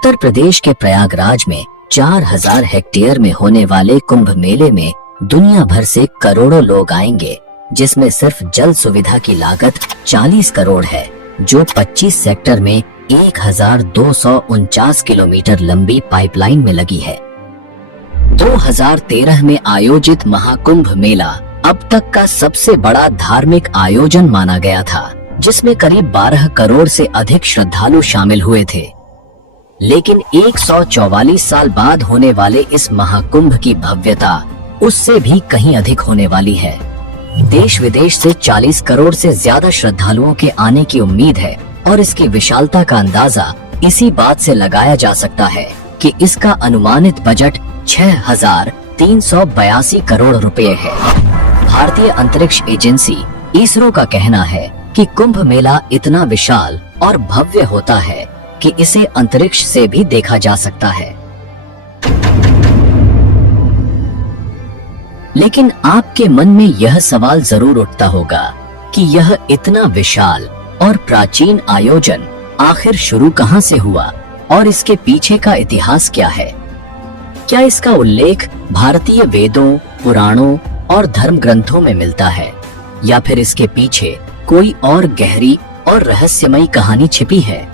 उत्तर प्रदेश के प्रयागराज में 4000 हेक्टेयर में होने वाले कुंभ मेले में दुनिया भर से करोड़ों लोग आएंगे, जिसमें सिर्फ जल सुविधा की लागत 40 करोड़ है, जो 25 सेक्टर में 1249 किलोमीटर लंबी पाइपलाइन में लगी है। 2013 में आयोजित महाकुंभ मेला अब तक का सबसे बड़ा धार्मिक आयोजन माना गया था, जिसमें करीब 12 करोड़ से अधिक श्रद्धालु शामिल हुए थे। लेकिन 144 साल बाद होने वाले इस महाकुंभ की भव्यता उससे भी कहीं अधिक होने वाली है। देश विदेश से 40 करोड़ से ज्यादा श्रद्धालुओं के आने की उम्मीद है और इसकी विशालता का अंदाजा इसी बात से लगाया जा सकता है कि इसका अनुमानित बजट 6382 करोड़ रुपए है। भारतीय अंतरिक्ष एजेंसी इसरो का कहना है कि कुंभ मेला इतना विशाल और भव्य होता है कि इसे अंतरिक्ष से भी देखा जा सकता है। लेकिन आपके मन में यह सवाल जरूर उठता होगा कि यह इतना विशाल और प्राचीन आयोजन आखिर शुरू कहां से हुआ और इसके पीछे का इतिहास क्या है? क्या इसका उल्लेख भारतीय वेदों, पुराणों और धर्म ग्रंथों में मिलता है, या फिर इसके पीछे कोई और गहरी और रहस्यमयी कहानी छिपी है?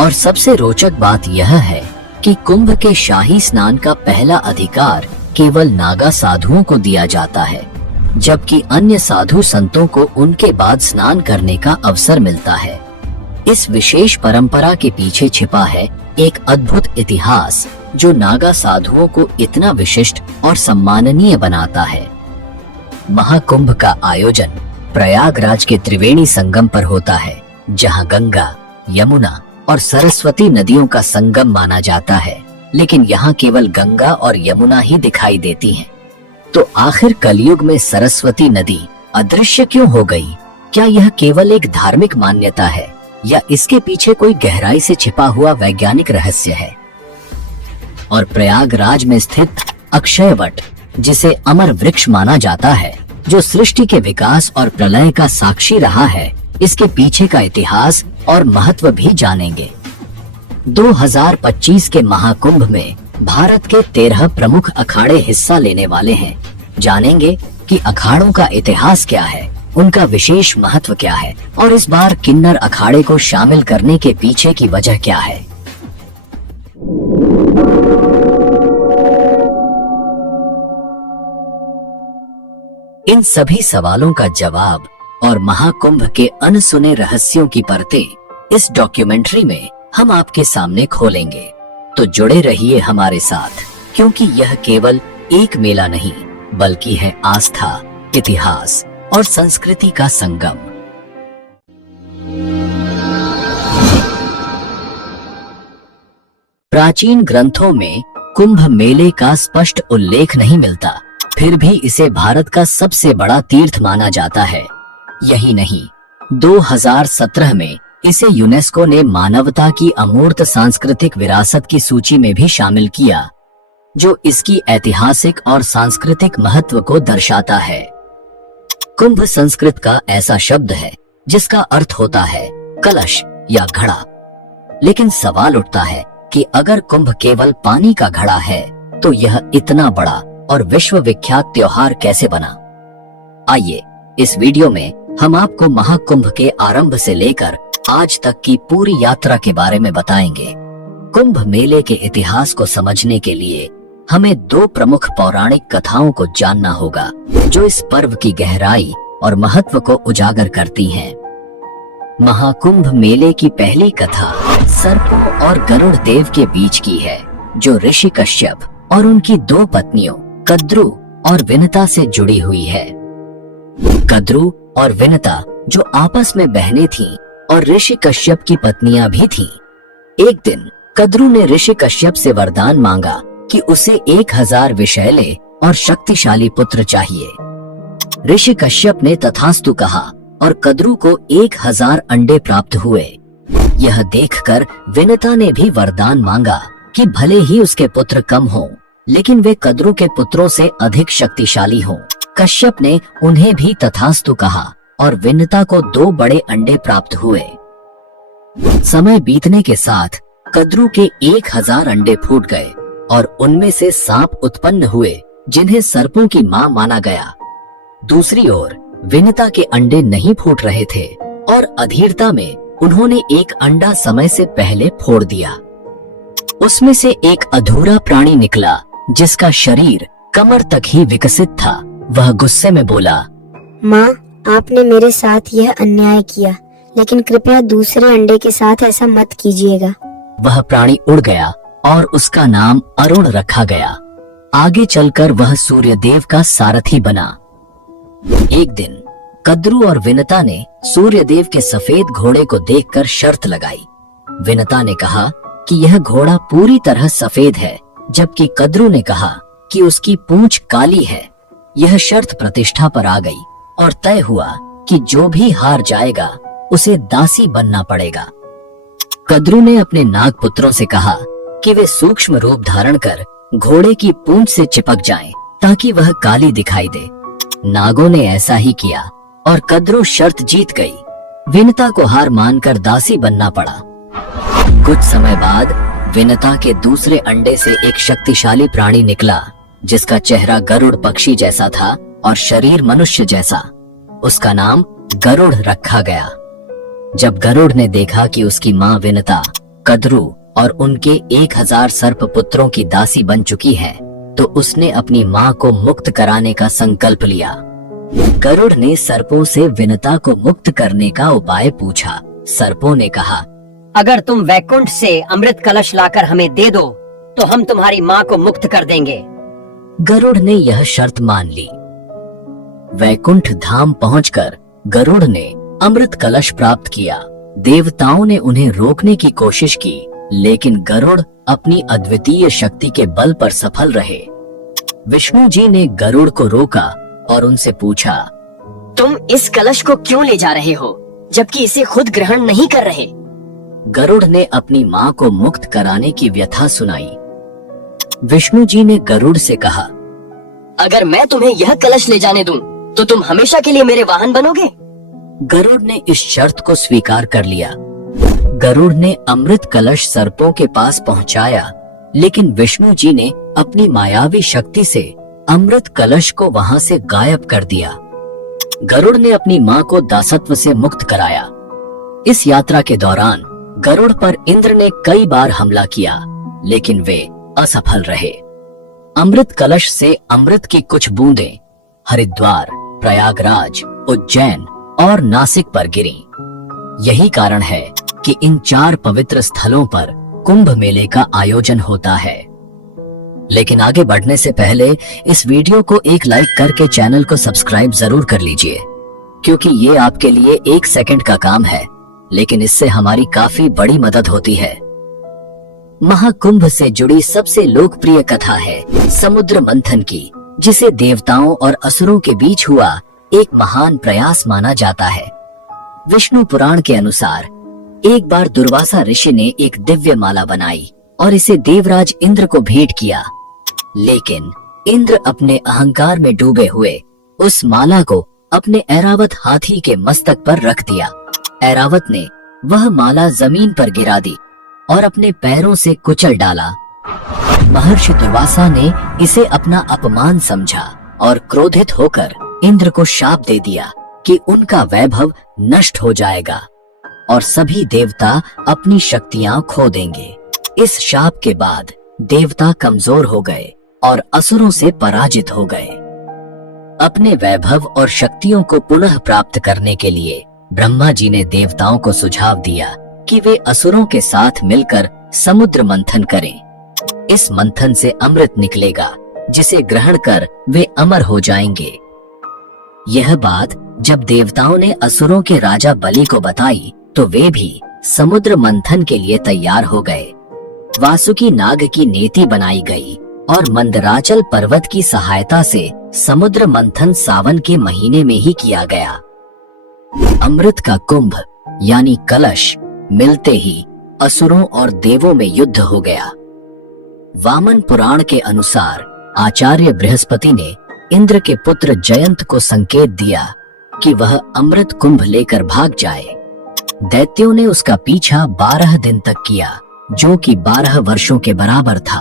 और सबसे रोचक बात यह है कि कुंभ के शाही स्नान का पहला अधिकार केवल नागा साधुओं को दिया जाता है, जबकि अन्य साधु संतों को उनके बाद स्नान करने का अवसर मिलता है। इस विशेष परंपरा के पीछे छिपा है एक अद्भुत इतिहास जो नागा साधुओं को इतना विशिष्ट और सम्माननीय बनाता है। महाकुंभ का आयोजन प्रयागराज के त्रिवेणी संगम पर होता है, जहां गंगा, यमुना और सरस्वती नदियों का संगम माना जाता है। लेकिन यहाँ केवल गंगा और यमुना ही दिखाई देती हैं। तो आखिर कलयुग में सरस्वती नदी अदृश्य क्यों हो गई? क्या यह केवल एक धार्मिक मान्यता है या इसके पीछे कोई गहराई से छिपा हुआ वैज्ञानिक रहस्य है? और प्रयागराज में स्थित अक्षयवट, जिसे अमर वृक्ष माना जाता है, जो सृष्टि के विकास और प्रलय का साक्षी रहा है, इसके पीछे का इतिहास और महत्व भी जानेंगे। 2025 के महाकुंभ में भारत के 13 प्रमुख अखाड़े हिस्सा लेने वाले हैं। जानेंगे कि अखाड़ों का इतिहास क्या है, उनका विशेष महत्व क्या है और इस बार किन्नर अखाड़े को शामिल करने के पीछे की वजह क्या है। इन सभी सवालों का जवाब और महाकुंभ के अनसुने रहस्यों की परतें इस डॉक्यूमेंट्री में हम आपके सामने खोलेंगे। तो जुड़े रहिए हमारे साथ, क्योंकि यह केवल एक मेला नहीं बल्कि है आस्था, इतिहास और संस्कृति का संगम। प्राचीन ग्रंथों में कुंभ मेले का स्पष्ट उल्लेख नहीं मिलता, फिर भी इसे भारत का सबसे बड़ा तीर्थ माना जाता है। यही नहीं, 2017 में इसे यूनेस्को ने मानवता की अमूर्त सांस्कृतिक विरासत की सूची में भी शामिल किया, जो इसकी ऐतिहासिक और सांस्कृतिक महत्व को दर्शाता है। कुंभ संस्कृत का ऐसा शब्द है जिसका अर्थ होता है कलश या घड़ा। लेकिन सवाल उठता है कि अगर कुंभ केवल पानी का घड़ा है, तो यह इतना बड़ा और विश्व विख्यात त्योहार कैसे बना? आइए इस वीडियो में हम आपको महाकुंभ के आरंभ से लेकर आज तक की पूरी यात्रा के बारे में बताएंगे। कुंभ मेले के इतिहास को समझने के लिए हमें 2 प्रमुख पौराणिक कथाओं को जानना होगा, जो इस पर्व की गहराई और महत्व को उजागर करती हैं। महाकुंभ मेले की पहली कथा सर्पों और गरुड़ देव के बीच की है, जो ऋषि कश्यप और उनकी 2 पत्नियों कद्रु और विनता से जुड़ी हुई है। कद्रु और विनता जो आपस में बहनें थीं और ऋषि कश्यप की पत्नियां भी थीं। एक दिन कद्रु ने ऋषि कश्यप से वरदान मांगा कि उसे 1000 विषैले और शक्तिशाली पुत्र चाहिए। ऋषि कश्यप ने तथास्तु कहा और कद्रु को 1000 अंडे प्राप्त हुए। यह देखकर विनता ने भी वरदान मांगा कि भले ही उसके पुत्र कम हों, लेकिन वे कद्रु के पुत्रों से अधिक शक्तिशाली हों। कश्यप ने उन्हें भी तथास्तु कहा और विनता को 2 बड़े अंडे प्राप्त हुए। समय बीतने के साथ कद्रू के 1000 अंडे फूट गए और उनमें से सांप उत्पन्न हुए जिन्हें सर्पों की मां माना गया। दूसरी ओर विनिता के अंडे नहीं फूट रहे थे और अधीरता में उन्होंने एक अंडा समय से पहले फोड़ दिया। उसमें से एक अधूरा प्राणी निकला जिसका शरीर कमर तक ही विकसित था। वह गुस्से में बोला, माँ, आपने मेरे साथ यह अन्याय किया, लेकिन कृपया दूसरे अंडे के साथ ऐसा मत कीजिएगा। वह प्राणी उड़ गया और उसका नाम अरुण रखा गया। आगे चलकर वह सूर्यदेव का सारथी बना। एक दिन कद्रू और विनता ने सूर्यदेव के सफेद घोड़े को देखकर शर्त लगाई। विनता ने कहा कि यह घोड़ा पूरी तरह सफेद है, जबकि कद्रू ने कहा कि उसकी पूंछ काली है। यह शर्त प्रतिष्ठा पर आ गई और तय हुआ कि जो भी हार जाएगा उसे दासी बनना पड़ेगा। कद्रू ने अपने नागपुत्रों से कहा कि वे सूक्ष्म रूप धारण कर घोड़े की पूंछ से चिपक जाएं ताकि वह काली दिखाई दे। नागों ने ऐसा ही किया और कद्रू शर्त जीत गई। विनता को हार मानकर दासी बनना पड़ा। कुछ समय बाद विनता के दूसरे अंडे से एक शक्तिशाली प्राणी निकला जिसका चेहरा गरुड़ पक्षी जैसा था और शरीर मनुष्य जैसा। उसका नाम गरुड़ रखा गया। जब गरुड़ ने देखा कि उसकी मां विनता कद्रू और उनके 1000 सर्प पुत्रों की दासी बन चुकी है, तो उसने अपनी मां को मुक्त कराने का संकल्प लिया। गरुड़ ने सर्पों से विनता को मुक्त करने का उपाय पूछा। सर्पों ने कहा, अगर तुम वैकुंठ से अमृत कलश लाकर हमें दे दो तो हम तुम्हारी माँ को मुक्त कर देंगे। गरुड़ ने यह शर्त मान ली। वैकुंठ धाम पहुंचकर गरुड़ ने अमृत कलश प्राप्त किया। देवताओं ने उन्हें रोकने की कोशिश की, लेकिन गरुड़ अपनी अद्वितीय शक्ति के बल पर सफल रहे। विष्णु जी ने गरुड़ को रोका और उनसे पूछा, तुम इस कलश को क्यों ले जा रहे हो, जबकि इसे खुद ग्रहण नहीं कर रहे? गरुड़ ने अपनी मां को मुक्त कराने की व्यथा सुनाई। विष्णु जी ने गरुड़ से कहा, अगर मैं तुम्हें यह कलश ले जाने दूं, तो तुम हमेशा के लिए मेरे वाहन बनोगे? गरुड़ ने इस शर्त को स्वीकार कर लिया। गरुड़ ने अमृत कलश सर्पों के पास पहुंचाया, लेकिन विष्णु जी ने अपनी मायावी शक्ति से अमृत कलश को वहां से गायब कर दिया। गरुड़ ने अपनी मां को दासत्व से मुक्त कराया। इस यात्रा के दौरान गरुड़ पर इंद्र ने कई बार हमला किया, लेकिन वे असफल रहे। अमृत कलश से अमृत की कुछ बूंदें हरिद्वार, प्रयागराज, उज्जैन और नासिक पर गिरी। यही कारण है कि इन 4 पवित्र स्थलों पर कुंभ मेले का आयोजन होता है। लेकिन आगे बढ़ने से पहले इस वीडियो को एक लाइक करके चैनल को सब्सक्राइब जरूर कर लीजिए, क्योंकि ये आपके लिए 1 सेकंड का काम है, लेकिन इससे हमारी काफी बड़ी मदद होती है। महाकुंभ से जुड़ी सबसे लोकप्रिय कथा है समुद्र मंथन की, जिसे देवताओं और असुरों के बीच हुआ एक महान प्रयास माना जाता है। विष्णु पुराण के अनुसार एक बार दुर्वासा ऋषि ने एक दिव्य माला बनाई और इसे देवराज इंद्र को भेंट किया, लेकिन इंद्र अपने अहंकार में डूबे हुए उस माला को अपने ऐरावत हाथी के मस्तक पर रख दिया। ऐरावत ने वह माला जमीन पर गिरा दी और अपने पैरों से कुचल डाला। महर्षि दुर्वासा ने इसे अपना अपमान समझा और क्रोधित होकर इंद्र को शाप दे दिया कि उनका वैभव नष्ट हो जाएगा और सभी देवता अपनी शक्तियां खो देंगे। इस शाप के बाद देवता कमजोर हो गए और असुरों से पराजित हो गए। अपने वैभव और शक्तियों को पुनः प्राप्त करने के लिए ब्रह्मा जी ने देवताओं को सुझाव दिया कि वे असुरों के साथ मिलकर समुद्र मंथन करें। इस मंथन से अमृत निकलेगा, जिसे ग्रहण कर वे अमर हो जाएंगे। यह बात जब देवताओं ने असुरों के राजा बलि को बताई, तो वे भी समुद्र मंथन के लिए तैयार हो गए। वासुकी नाग की नेति बनाई गई और मंदराचल पर्वत की सहायता से समुद्र मंथन सावन के महीने में ही किया गया। अमृत का कुंभ यानी कलश मिलते ही असुरों और देवों में युद्ध हो गया। वामन पुराण के अनुसार आचार्य बृहस्पति ने इंद्र के पुत्र जयंत को संकेत दिया कि वह अमृत कुंभ लेकर भाग जाए। दैत्यों ने उसका पीछा 12 दिन तक किया, जो कि 12 वर्षों के बराबर था।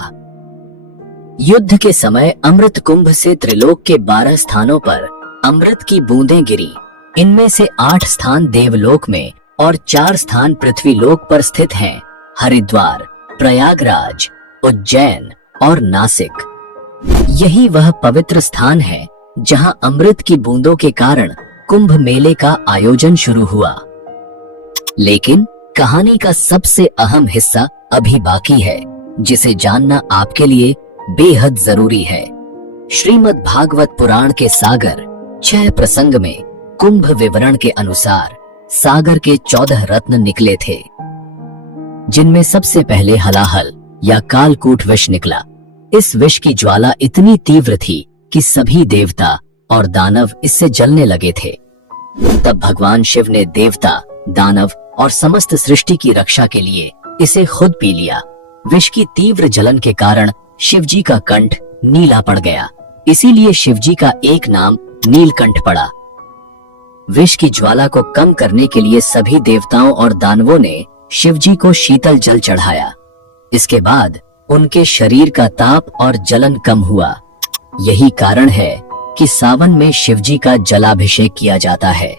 युद्ध के समय अमृत कुंभ से त्रिलोक के 12 स्थानों पर अमृत की बूंदें गिरी। इनमें से 8 स्थान देवलोक में और 4 स्थान पृथ्वीलोक पर स्थित हैं: हरिद्वार, प्रयागराज, उज्जैन और नासिक। यही वह पवित्र स्थान है जहां अमृत की बूंदों के कारण कुंभ मेले का आयोजन शुरू हुआ। लेकिन कहानी का सबसे अहम हिस्सा अभी बाकी है, जिसे जानना आपके लिए बेहद जरूरी है। श्रीमद् भागवत पुराण के सागर 6 प्रसंग में कुंभ विवरण के अनुसार सागर के 14 रत्न निकले थे, जिनमें सबसे पहले हलाहल या कालकूट विष निकला। इस विष की ज्वाला इतनी तीव्र थी कि सभी देवता और दानव इससे जलने लगे थे। तब भगवान शिव ने देवता, दानव और समस्त सृष्टि की रक्षा के लिए इसे खुद पी लिया। विष की तीव्र जलन के कारण शिवजी का कंठ नीला पड़ गया, इसीलिए शिवजी का एक नाम नीलकंठ पड़ा। विष की ज्वाला को कम करने के लिए सभी देवताओं और दानवों ने शिवजी को शीतल जल चढ़ाया। इसके बाद उनके शरीर का ताप और जलन कम हुआ। यही कारण है कि सावन में शिवजी का जलाभिषेक किया जाता है।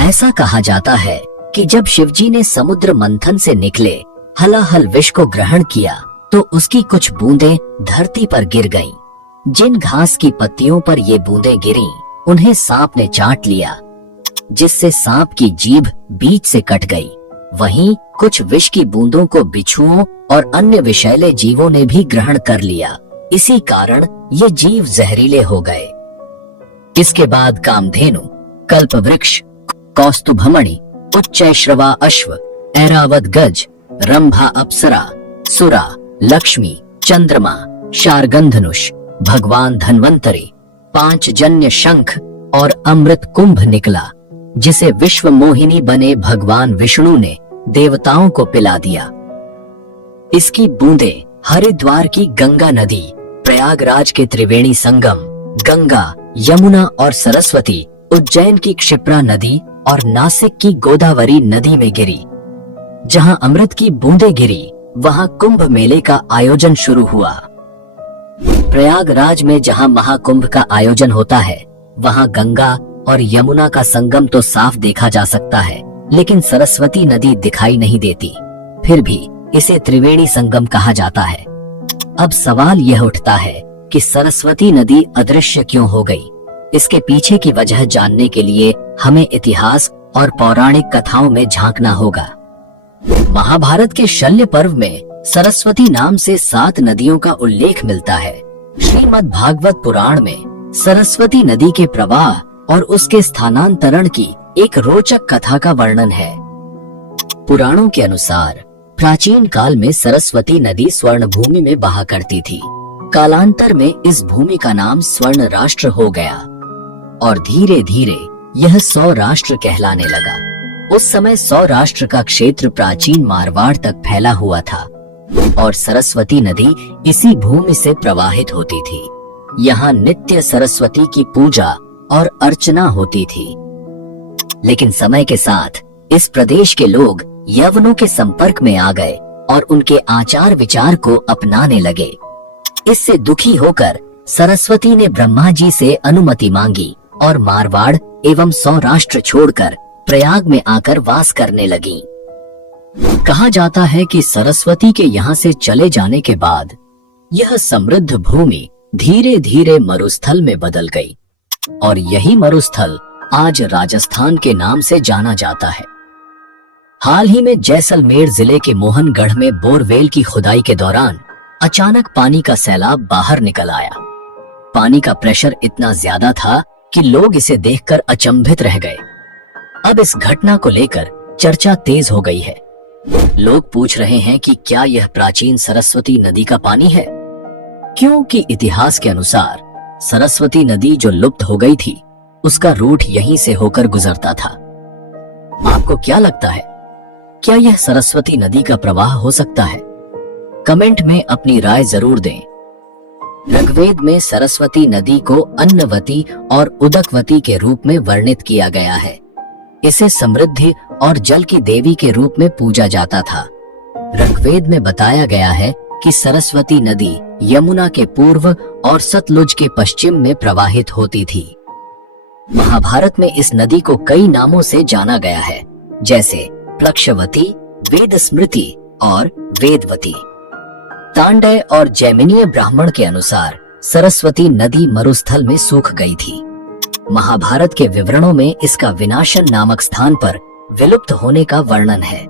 ऐसा कहा जाता है कि जब शिवजी ने समुद्र मंथन से निकले हलाहल विष को ग्रहण किया तो उसकी कुछ बूंदें धरती पर गिर गईं। जिन घास की पत्तियों पर ये बूंदें गिरीं, उन्हें सांप ने चाट लिया, जिससे सांप की जीभ बीच से कट गई। वहीं कुछ विष की बूंदों को बिच्छुओं और अन्य विषैले जीवों ने भी ग्रहण कर लिया। इसी कारण ये जीव जहरीले हो गए। इसके बाद कामधेनु, कल्पवृक्ष, कौस्तुभमणि, उच्चैश्रवा अश्व, ऐरावत गज, रंभा अप्सरा, सुरा, लक्ष्मी, चंद्रमा, शार्गंधनुष, भगवान धन्वंतरी, 5 जन्य शंख और अमृत कुंभ निकला, जिसे विश्व मोहिनी बने भगवान विष्णु ने देवताओं को पिला दिया। इसकी बूंदें हरिद्वार की गंगा नदी, प्रयागराज के त्रिवेणी संगम, गंगा, यमुना और सरस्वती, उज्जैन की क्षिप्रा नदी और नासिक की गोदावरी नदी में गिरी। जहां अमृत की बूंदें गिरी, वहां कुंभ मेले का आयोजन शुरू हुआ। प्रयागराज में जहां महाकुंभ का आयोजन होता है, वहां गंगा और यमुना का संगम तो साफ देखा जा सकता है, लेकिन सरस्वती नदी दिखाई नहीं देती। फिर भी इसे त्रिवेणी संगम कहा जाता है। अब सवाल यह उठता है कि सरस्वती नदी अदृश्य क्यों हो गई? इसके पीछे की वजह जानने के लिए हमें इतिहास और पौराणिक कथाओं में झांकना होगा। महाभारत के शल्य पर्व में सरस्वती नाम से 7 नदियों का उल्लेख मिलता है। श्रीमद् भागवत पुराण में सरस्वती नदी के प्रवाह और उसके स्थानांतरण की एक रोचक कथा का वर्णन है। पुराणों के अनुसार प्राचीन काल में सरस्वती नदी स्वर्ण भूमि में बहा करती थी। कालांतर में इस भूमि का नाम स्वर्ण राष्ट्र हो गया और धीरे धीरे यह सौराष्ट्र कहलाने लगा। उस समय सौराष्ट्र का क्षेत्र प्राचीन मारवाड़ तक फैला हुआ था और सरस्वती नदी इसी भूमि से प्रवाहित होती थी। यहाँ नित्य सरस्वती की पूजा और अर्चना होती थी। लेकिन समय के साथ इस प्रदेश के लोग यवनों के संपर्क में आ गए और उनके आचार विचार को अपनाने लगे। इससे दुखी होकर सरस्वती ने ब्रह्मा जी से अनुमति मांगी और मारवाड़ एवं सौराष्ट्र छोड़कर प्रयाग में आकर वास करने लगी। कहा जाता है कि सरस्वती के यहाँ से चले जाने के बाद यह समृद्ध भूमि धीरे धीरे मरुस्थल में बदल गई और यही मरुस्थल आज राजस्थान के नाम से जाना जाता है। हाल ही में जैसलमेर जिले के मोहनगढ़ में बोरवेल की खुदाई के दौरान अचानक पानी का सैलाब बाहर निकल आया। पानी का प्रेशर इतना ज्यादा था कि लोग इसे देखकर अचंभित रह गए। अब इस घटना को लेकर चर्चा तेज हो गई है। लोग पूछ रहे हैं कि क्या यह प्राचीन सरस्वती नदी का पानी है, क्योंकि इतिहास के अनुसार सरस्वती नदी जो लुप्त हो गई थी उसका रूट यहीं से होकर गुजरता था। आपको क्या लगता है, क्या यह सरस्वती नदी का प्रवाह हो सकता है? कमेंट में अपनी राय जरूर दें। ऋग्वेद में सरस्वती नदी को अन्नवती और उदकवती के रूप में वर्णित किया गया है। इसे समृद्धि और जल की देवी के रूप में पूजा जाता था। ऋग्वेद ऋग्वेद में बताया गया है कि सरस्वती नदी यमुना के पूर्व और सतलुज के पश्चिम में प्रवाहित होती थी। महाभारत में इस नदी को कई नामों से जाना गया है, जैसे प्लक्षवती, वेद स्मृति और वेदवती। तांडय और जैमिनीय ब्राह्मण के अनुसार सरस्वती नदी मरुस्थल में सूख गई थी। महाभारत के विवरणों में इसका विनाशन नामक स्थान पर विलुप्त होने का वर्णन है।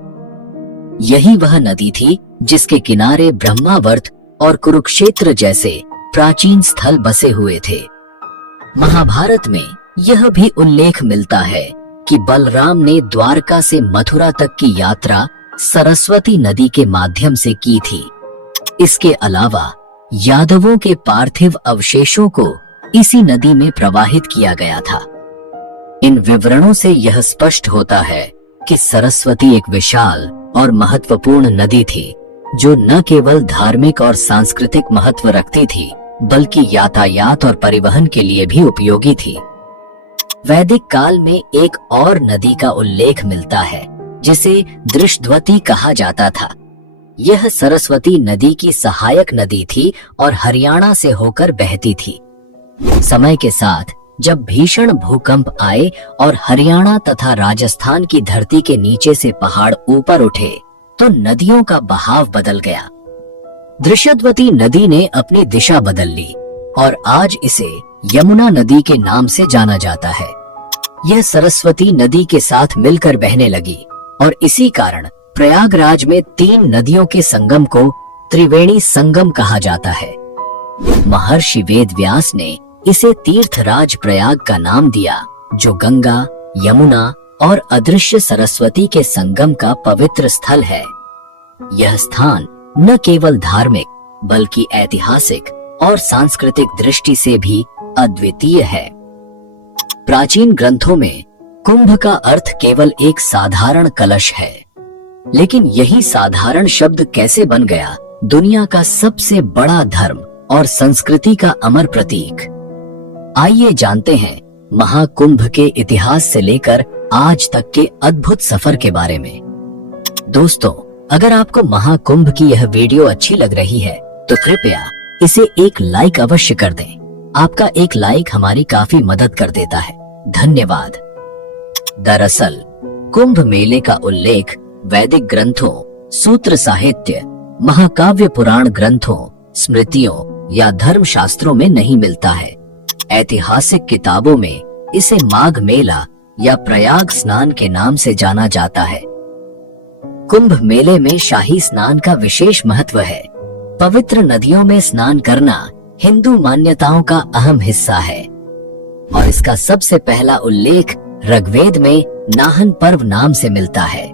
यही वह नदी थी जिसके किनारे ब्रह्मावर्त और कुरुक्षेत्र जैसे प्राचीन स्थल बसे हुए थे। महाभारत में यह भी उल्लेख मिलता है कि बलराम ने द्वारका से मथुरा तक की यात्रा सरस्वती नदी के माध्यम से की थी। इसके अलावा यादवों के पार्थिव अवशेषों को इसी नदी में प्रवाहित किया गया था। इन विवरणों से यह स्पष्ट होता है कि सरस्वती एक विशाल और महत्वपूर्ण नदी थी, जो न केवल धार्मिक और सांस्कृतिक महत्व रखती थी, बल्कि यातायात और परिवहन के लिए भी उपयोगी थी। वैदिक काल में एक और नदी का उल्लेख मिलता है, जिसे दृशद्वती कहा जाता था। यह सरस्वती नदी की सहायक नदी थी और हरियाणा से होकर बहती थी। समय के साथ जब भीषण भूकंप आए और हरियाणा तथा राजस्थान की धरती के नीचे से पहाड़ ऊपर उठे, तो नदियों का बहाव बदल गया। दृशद्वती नदी ने अपनी दिशा बदल ली और आज इसे यमुना नदी के नाम से जाना जाता है। यह सरस्वती नदी के साथ मिलकर बहने लगी और इसी कारण प्रयागराज में 3 नदियों के संगम को त्रिवेणी संगम कहा जाता है। महर्षि वेदव्यास ने इसे तीर्थराज प्रयाग का नाम दिया, जो गंगा, यमुना और अदृश्य सरस्वती के संगम का पवित्र स्थल है। यह स्थान न केवल धार्मिक बल्कि ऐतिहासिक और सांस्कृतिक दृष्टि से भी अद्वितीय है। प्राचीन ग्रंथों में कुंभ का अर्थ केवल एक साधारण कलश है, लेकिन यही साधारण शब्द कैसे बन गया दुनिया का सबसे बड़ा धर्म और संस्कृति का अमर प्रतीक। आइए जानते हैं महाकुंभ के इतिहास से लेकर आज तक के अद्भुत सफर के बारे में। दोस्तों, अगर आपको महाकुंभ की यह वीडियो अच्छी लग रही है तो कृपया इसे एक लाइक अवश्य कर दें। आपका एक लाइक हमारी काफी मदद कर देता है। धन्यवाद। दरअसल कुंभ मेले का उल्लेख वैदिक ग्रंथों, सूत्र साहित्य, महाकाव्य पुराण ग्रंथों, स्मृतियों या धर्म शास्त्रों में नहीं मिलता है। ऐतिहासिक किताबों में इसे माघ मेला या प्रयाग स्नान के नाम से जाना जाता है। कुंभ मेले में शाही स्नान का विशेष महत्व है। पवित्र नदियों में स्नान करना हिंदू मान्यताओं का अहम हिस्सा है और इसका सबसे पहला उल्लेख ऋग्वेद में नाहन पर्व नाम से मिलता है।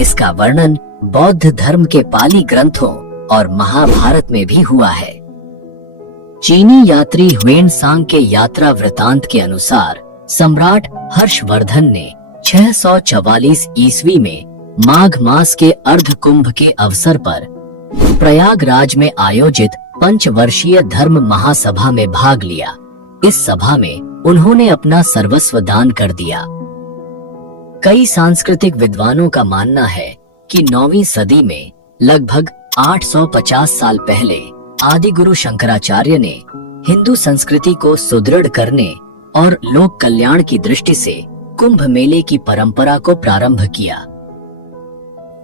इसका वर्णन बौद्ध धर्म के पाली ग्रंथों और महाभारत में भी हुआ है। चीनी यात्री ह्वेनसांग के यात्रा वृतांत के अनुसार सम्राट हर्षवर्धन ने 644 ईस्वी में माघ मास के अर्ध कुंभ के अवसर पर प्रयागराज में आयोजित पंचवर्षीय धर्म महासभा में भाग लिया। इस सभा में उन्होंने अपना सर्वस्व दान कर दिया। कई सांस्कृतिक विद्वानों का मानना है कि 9वीं सदी में लगभग 850 साल पहले आदि गुरु शंकराचार्य ने हिंदू संस्कृति को सुदृढ़ करने और लोक कल्याण की दृष्टि से कुंभ मेले की परंपरा को प्रारंभ किया।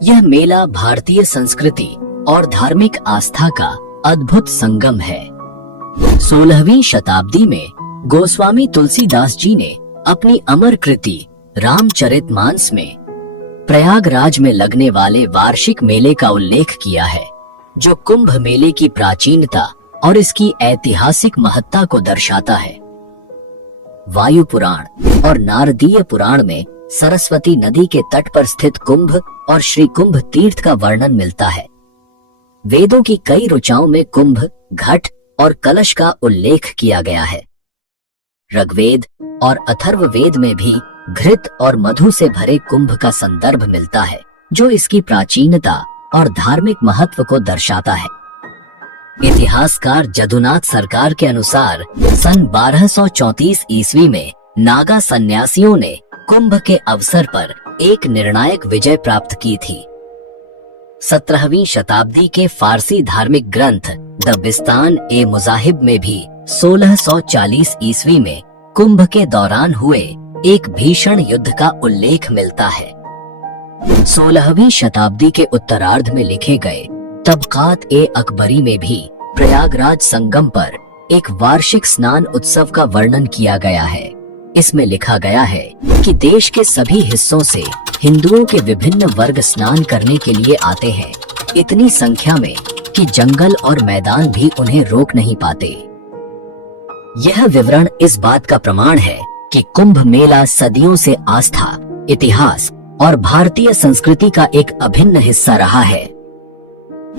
यह मेला भारतीय संस्कृति और धार्मिक आस्था का अद्भुत संगम है। 16वीं शताब्दी में गोस्वामी तुलसीदास जी ने अपनी अमर कृति रामचरितमानस में प्रयागराज में लगने वाले वार्षिक मेले का उल्लेख किया है, जो कुंभ मेले की प्राचीनता और इसकी ऐतिहासिक महत्ता को दर्शाता है। वायु पुराण और नारदीय पुराण में सरस्वती नदी के तट पर स्थित कुंभ और श्री कुंभ तीर्थ का वर्णन मिलता है। वेदों की कई ऋचाओं में कुंभ, घट और कलश का उल्लेख किया गया है। ऋग्वेद और अथर्ववेद में भी घृत और मधु से भरे कुंभ का संदर्भ मिलता है, जो इसकी प्राचीनता और धार्मिक महत्व को दर्शाता है। इतिहासकार जदुनाथ सरकार के अनुसार सन 1234 ईस्वी में नागा सन्यासियों ने कुंभ के अवसर पर एक निर्णायक विजय प्राप्त की थी। 17वीं शताब्दी के फारसी धार्मिक ग्रंथ दबिस्तान ए मुजाहिब में भी 1640 ईस्वी में कुंभ के दौरान हुए एक भीषण युद्ध का उल्लेख मिलता है। 16वीं शताब्दी के उत्तरार्ध में लिखे गए तबकात ए अकबरी में भी प्रयागराज संगम पर एक वार्षिक स्नान उत्सव का वर्णन किया गया है। इसमें लिखा गया है कि देश के सभी हिस्सों से हिंदुओं के विभिन्न वर्ग स्नान करने के लिए आते हैं, इतनी संख्या में कि जंगल और मैदान भी उन्हें रोक नहीं पाते। यह विवरण इस बात का प्रमाण है कि कुंभ मेला सदियों से आस्था, इतिहास और भारतीय संस्कृति का एक अभिन्न हिस्सा रहा है।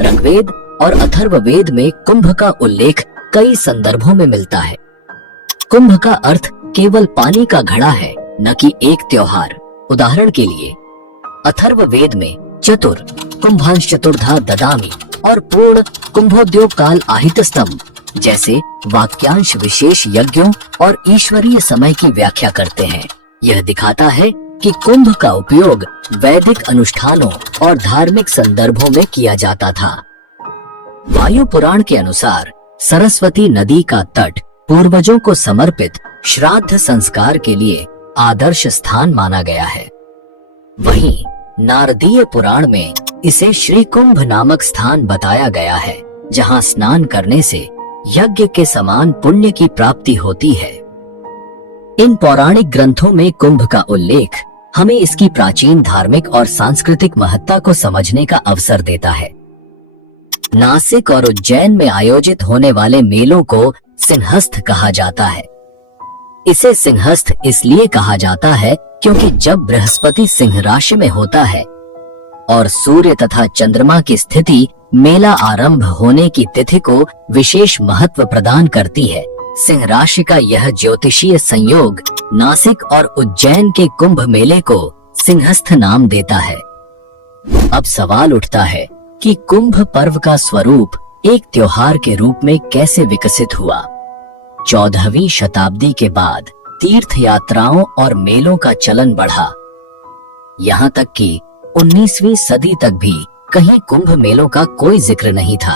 ऋग्वेद और अथर्ववेद में कुंभ का उल्लेख कई संदर्भों में मिलता है। कुंभ का अर्थ केवल पानी का घड़ा है, न कि एक त्योहार। उदाहरण के लिए अथर्ववेद में चतुर, कुंभांश चतुर्धा ददामि और पूर्ण कुंभोद्योग काल आहितस्तम जैसे वाक्यांश विशेष यज्ञों और ईश्वरीय समय की व्याख्या करते हैं। यह दिखाता है कि कुंभ का उपयोग वैदिक अनुष्ठानों और धार्मिक संदर्भों में किया जाता था। वायु पुराण के अनुसार सरस्वती नदी का तट पूर्वजों को समर्पित श्राद्ध संस्कार के लिए आदर्श स्थान माना गया है। वहीं नारदीय पुराण में इसे श्री कुंभ नामक स्थान बताया गया है, जहां स्नान करने से यज्ञ के समान पुण्य की प्राप्ति होती है। इन पौराणिक ग्रंथों में कुंभ का उल्लेख हमें इसकी प्राचीन धार्मिक और सांस्कृतिक महत्ता को समझने का अवसर देता है। नासिक और उज्जैन में आयोजित होने वाले मेलों को सिंहस्थ कहा जाता है। इसे सिंहस्थ इसलिए कहा जाता है क्योंकि जब बृहस्पति सिंह राशि में होता है और सूर्य तथा चंद्रमा की स्थिति मेला आरंभ होने की तिथि को विशेष महत्व प्रदान करती है। सिंह राशि का यह ज्योतिषीय संयोग नासिक और उज्जैन के कुंभ मेले को सिंहस्थ नाम देता है। अब सवाल उठता है कि कुंभ पर्व का स्वरूप एक त्योहार के रूप में कैसे विकसित हुआ। 14वीं शताब्दी के बाद तीर्थ यात्राओं और मेलों का चलन बढ़ा। यहाँ तक कि 19वीं सदी तक भी कहीं कुंभ मेलों का कोई जिक्र नहीं था।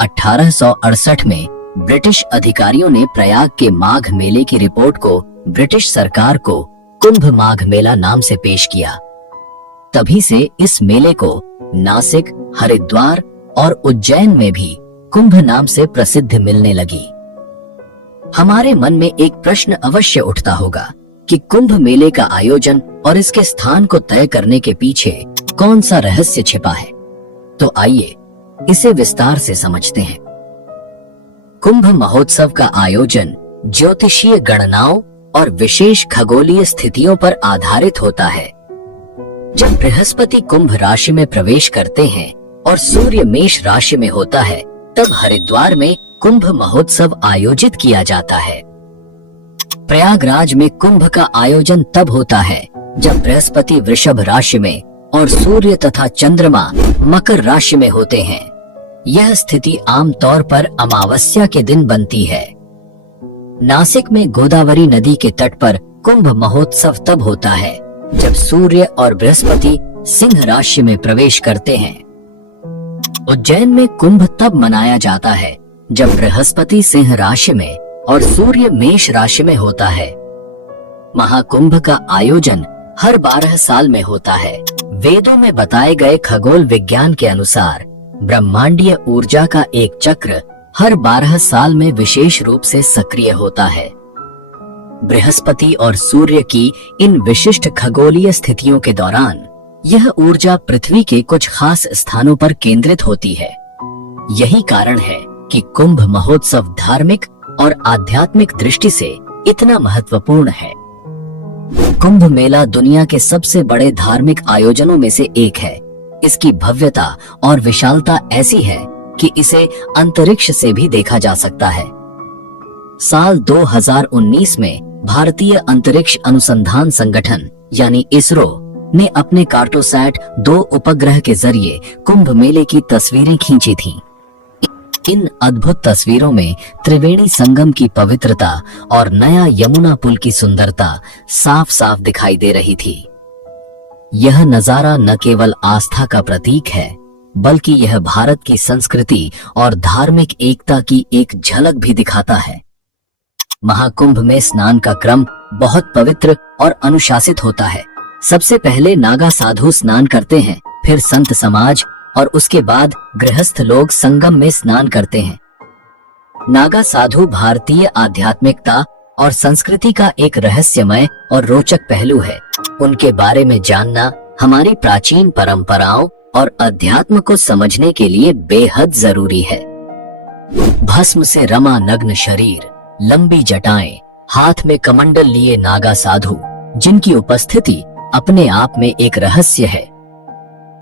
1868 में ब्रिटिश अधिकारियों ने प्रयाग के माघ मेले की रिपोर्ट को ब्रिटिश सरकार को कुंभ माघ मेला नाम से पेश किया। तभी से इस मेले को नासिक, हरिद्वार और उज्जैन में भी कुंभ नाम से प्रसिद्ध मिलने लगी। हमारे मन में एक प्रश्न अवश्य उठता होगा कि कुंभ मेले का आयोजन और इसके स्थान को तय करने के पीछे कौन सा रहस्य छिपा है। तो आइए इसे विस्तार से समझते हैं। कुंभ महोत्सव का आयोजन ज्योतिषीय गणनाओं और विशेष खगोलीय स्थितियों पर आधारित होता है। जब बृहस्पति कुंभ राशि में प्रवेश करते हैं और सूर्य मेष राशि में होता है, तब हरिद्वार में कुंभ महोत्सव आयोजित किया जाता है। प्रयागराज में कुंभ का आयोजन तब होता है जब बृहस्पति वृषभ राशि में और सूर्य तथा चंद्रमा मकर राशि में होते हैं। यह स्थिति आमतौर पर अमावस्या के दिन बनती है। नासिक में गोदावरी नदी के तट पर कुंभ महोत्सव तब होता है जब सूर्य और बृहस्पति सिंह राशि में प्रवेश करते हैं। उज्जैन में कुंभ तब मनाया जाता है जब बृहस्पति सिंह राशि में और सूर्य मेष राशि में होता है। महाकुंभ का आयोजन हर 12 साल में होता है। वेदों में बताए गए खगोल विज्ञान के अनुसार ब्रह्मांडीय ऊर्जा का एक चक्र हर 12 साल में विशेष रूप से सक्रिय होता है। बृहस्पति और सूर्य की इन विशिष्ट खगोलीय स्थितियों के दौरान यह ऊर्जा पृथ्वी के कुछ खास स्थानों पर केंद्रित होती है। यही कारण है कि कुंभ महोत्सव धार्मिक और आध्यात्मिक दृष्टि से इतना महत्वपूर्ण है। कुंभ मेला दुनिया के सबसे बड़े धार्मिक आयोजनों में से एक है। इसकी भव्यता और विशालता ऐसी है कि इसे अंतरिक्ष से भी देखा जा सकता है। साल 2019 में भारतीय अंतरिक्ष अनुसंधान संगठन यानी इसरो ने अपने कार्टोसैट 2 उपग्रह के जरिए कुंभ मेले की तस्वीरें खींची थीं। इन अद्भुत तस्वीरों में त्रिवेणी संगम की पवित्रता और नया यमुना पुल की सुंदरता साफ साफ दिखाई दे रही थी। यह नजारा न केवल आस्था का प्रतीक है, बल्कि यह भारत की संस्कृति और धार्मिक एकता की एक झलक भी दिखाता है। महाकुंभ में स्नान का क्रम बहुत पवित्र और अनुशासित होता है। सबसे पहले नागा साधु स्नान करते हैं, फिर संत समाज और उसके बाद गृहस्थ लोग संगम में स्नान करते हैं। नागा साधु भारतीय आध्यात्मिकता और संस्कृति का एक रहस्यमय और रोचक पहलू है। उनके बारे में जानना हमारी प्राचीन परंपराओं और अध्यात्म को समझने के लिए बेहद जरूरी है। भस्म से रमा नग्न शरीर, लंबी जटाएं, हाथ में कमंडल लिए नागा साधु, जिनकी उपस्थिति अपने आप में एक रहस्य है।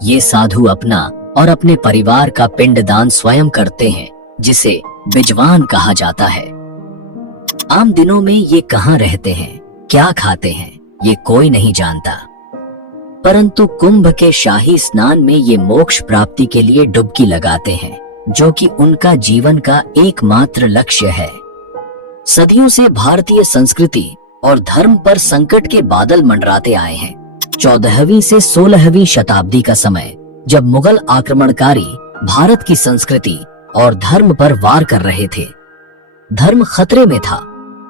ये साधु अपना और अपने परिवार का पिंडदान स्वयं करते हैं, जिसे बिजवान कहा जाता है। आम दिनों में ये कहाँ रहते हैं, क्या खाते हैं, ये कोई नहीं जानता, परंतु कुंभ के शाही स्नान में ये मोक्ष प्राप्ति के लिए डुबकी लगाते हैं, जो कि उनका जीवन का एकमात्र लक्ष्य है। सदियों से भारतीय संस्कृति और धर्म पर संकट के बादल मंडराते आए हैं। 14वीं से 16वीं शताब्दी का समय, जब मुगल आक्रमणकारी भारत की संस्कृति और धर्म पर वार कर रहे थे, धर्म खतरे में था।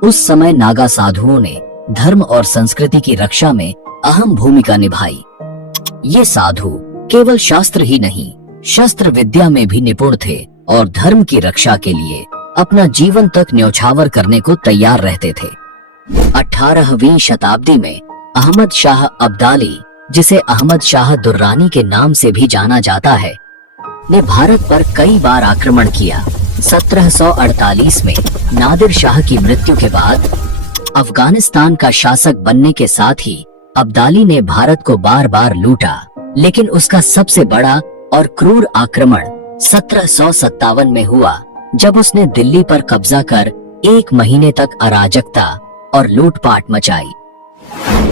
उस समय नागा साधुओं ने धर्म और संस्कृति की रक्षा में अहम भूमिका निभाई। ये साधु केवल शास्त्र ही नहीं, शस्त्र विद्या में भी निपुण थे और धर्म की रक्षा के लिए अपना जीवन तक न्यौछावर करने को तैयार रहते थे। 18वीं शताब्दी में अहमद शाह अब्दाली, जिसे अहमद शाह दुर्रानी के नाम से भी जाना जाता है, ने भारत पर कई बार आक्रमण किया। 1748 में नादिर शाह की मृत्यु के बाद अफगानिस्तान का शासक बनने के साथ ही अब्दाली ने भारत को बार बार लूटा, लेकिन उसका सबसे बड़ा और क्रूर आक्रमण 1757 में हुआ, जब उसने दिल्ली पर कब्जा कर 1 महीने तक अराजकता और लूटपाट मचाई।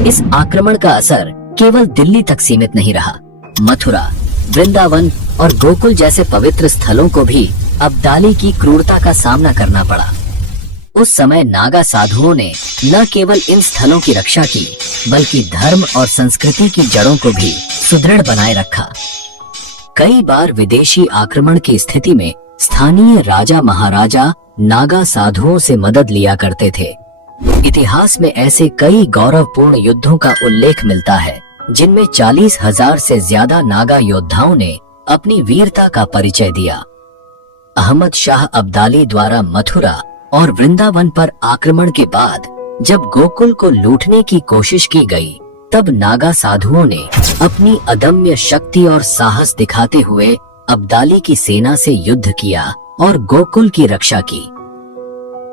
इस आक्रमण का असर केवल दिल्ली तक सीमित नहीं रहा। मथुरा, वृंदावन और गोकुल जैसे पवित्र स्थलों को भी अब्दाली की क्रूरता का सामना करना पड़ा। उस समय नागा साधुओं ने न केवल इन स्थलों की रक्षा की, बल्कि धर्म और संस्कृति की जड़ों को भी सुदृढ़ बनाए रखा। कई बार विदेशी आक्रमण की स्थिति में स्थानीय राजा महाराजा नागा साधुओं से मदद लिया करते थे। इतिहास में ऐसे कई गौरवपूर्ण युद्धों का उल्लेख मिलता है, जिनमें 40,000 से ज्यादा नागा योद्धाओं ने अपनी वीरता का परिचय दिया। अहमद शाह अब्दाली द्वारा मथुरा और वृंदावन पर आक्रमण के बाद जब गोकुल को लूटने की कोशिश की गई, तब नागा साधुओं ने अपनी अदम्य शक्ति और साहस दिखाते हुए अब्दाली की सेना से युद्ध किया और गोकुल की रक्षा की।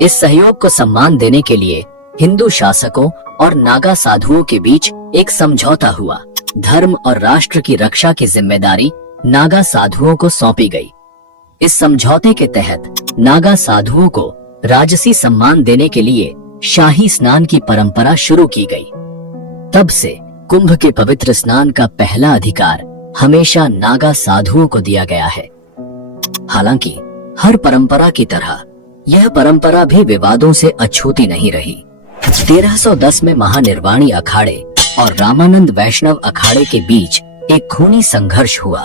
इस सहयोग को सम्मान देने के लिए हिंदू शासकों और नागा साधुओं के बीच एक समझौता हुआ। धर्म और राष्ट्र की रक्षा की जिम्मेदारी नागा साधुओं को सौंपी गई। इस समझौते के तहत नागा साधुओं को राजसी सम्मान देने के लिए शाही स्नान की परंपरा शुरू की गई। तब से कुंभ के पवित्र स्नान का पहला अधिकार हमेशा नागा साधुओं को दिया गया है। हालांकि हर परंपरा की तरह यह परंपरा भी विवादों से अछूती नहीं रही। 1310 में महानिर्वाणी अखाड़े और रामानंद वैष्णव अखाड़े के बीच एक खूनी संघर्ष हुआ।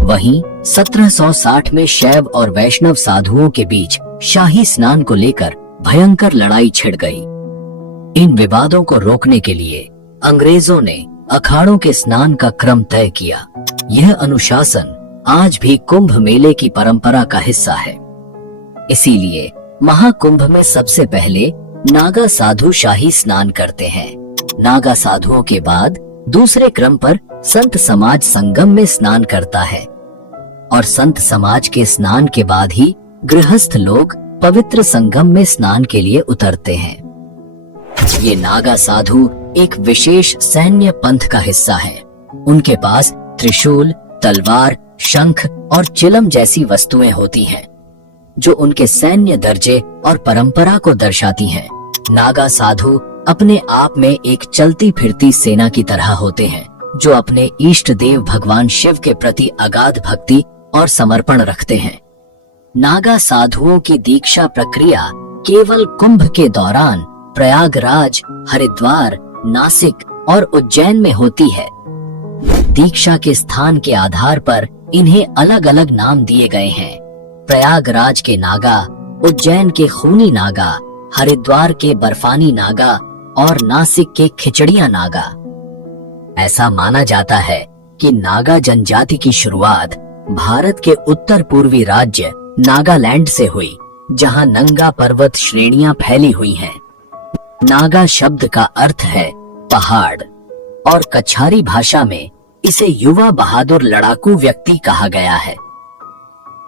वहीं 1760 में शैव और वैष्णव साधुओं के बीच शाही स्नान को लेकर भयंकर लड़ाई छिड़ गई। इन विवादों को रोकने के लिए अंग्रेजों ने अखाड़ों के स्नान का क्रम तय किया। यह अनुशासन आज भी कुंभ मेले की परंपरा का हिस्सा है। इसीलिए महाकुंभ में सबसे पहले नागा साधु शाही स्नान करते हैं। नागा साधुओं के बाद दूसरे क्रम पर संत समाज संगम में स्नान करता है और संत समाज के स्नान के बाद ही गृहस्थ लोग पवित्र संगम में स्नान के लिए उतरते हैं। ये नागा साधु एक विशेष सैन्य पंथ का हिस्सा है। उनके पास त्रिशूल, तलवार, शंख और चिलम जैसी वस्तुएं होती हैं, जो उनके सैन्य दर्जे और परंपरा को दर्शाती हैं। नागा साधु अपने आप में एक चलती फिरती सेना की तरह होते हैं, जो अपने इष्ट देव भगवान शिव के प्रति अगाध भक्ति और समर्पण रखते हैं। नागा साधुओं की दीक्षा प्रक्रिया केवल कुंभ के दौरान प्रयागराज, हरिद्वार, नासिक और उज्जैन में होती है। दीक्षा के स्थान के आधार पर इन्हें अलग अलग नाम दिए गए हैं। प्रयागराज के नागा, उज्जैन के खूनी नागा, हरिद्वार के बर्फानी नागा और नासिक के खिचड़िया नागा। ऐसा माना जाता है कि नागा जनजाति की शुरुआत भारत के उत्तर पूर्वी राज्य नागालैंड से हुई, जहां नंगा पर्वत श्रेणियां फैली हुई हैं। नागा शब्द का अर्थ है पहाड़ और कछारी भाषा में इसे युवा बहादुर लड़ाकू व्यक्ति कहा गया है।